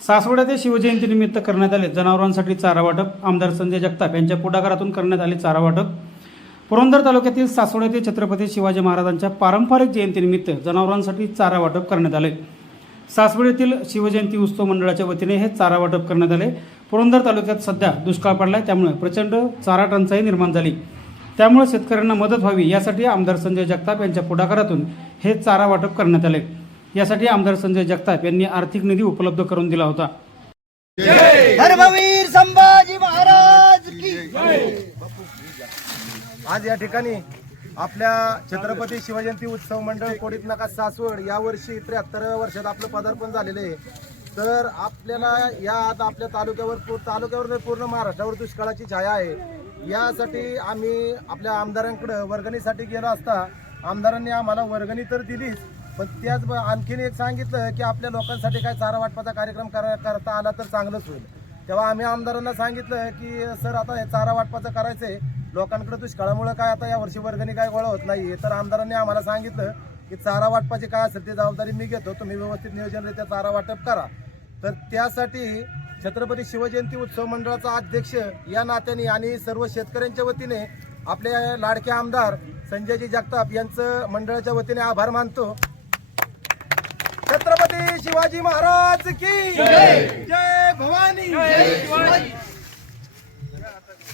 सासवड येथे शिवजयंतीनिमित्त करण्यात आले जनावरांसाठी चारा वाटप। आमदार संजय जगताप यांच्या पुढाकारातून करण्यात आले चारा वाटप। पुरंदर तालुक्यातील सासवड येथे छत्रपती शिवाजी महाराजांच्या पारंपरिक जयंतीनिमित्त जनावरांसाठी चारा वाटप करण्यात आले। सासवड येथील शिवजयंती उत्सव मंडळाच्या वतीने हे चारा वाटप करण्यात आले। पुरंदर तालुक्यात सध्या दुष्काळ पडलाय, त्यामुळे प्रचंड चारा टंचाई निर्माण झाली, त्यामुळे शेतकऱ्यांना मदत व्हावी यासाठी आमदार संजय जगताप यांच्या पुढाकारातून हे चारा वाटप करण्यात आले। यासाठी आमदार संजय जगताप यांनी आर्थिक निधी उपलब्ध करून दिला होता। धर्मवीर संभाजी महाराज की आज या ठिकाणी आपल्या छत्रपती शिवजयंती उत्सव मंडळ कोडीत नाका सासवड यावर्षी 73व्या वर्षात आपलं पदार्पण झालेलं आहे। तर आपल्याला या आता आपल्या तालुक्यावर पूर्ण महाराष्ट्रावर दुष्काळाची छाया आहे। यासाठी आम्ही आपल्या आमदारांकडे वर्गणीसाठी गेलो असता आमदारांनी आम्हाला वर्गणी तर दिलीच, पण त्याच आणखीन एक सांगितलं की आपल्या लोकांसाठी काय चारा वाटपाचा कार्यक्रम करता आला तर चांगलंच होईल। तेव्हा आम्ही आमदारांना सांगितलं की सर आता हे चारा वाटपाचं करायचंय, लोकांकडे दुष्काळामुळे काय आता यावर्षी वर्गणी काय गोळा होत नाही। तर आमदारांनी आम्हाला सांगितलं की चारा वाटपाची काय असेल ती जबाबदारी मी घेतो, तुम्ही व्यवस्थित नियोजनरित्या चारा वाटप करा। तर त्यासाठी छत्रपती शिवजयंती उत्सव मंडळाचा अध्यक्ष या नात्याने आणि सर्व शेतकऱ्यांच्या वतीने आपले लाडके आमदार संजयजी जगताप यांचं मंडळाच्या वतीने आभार मानतो। छत्रपती शिवाजी महाराज की जय, जय भवानी, जय शिवाजी।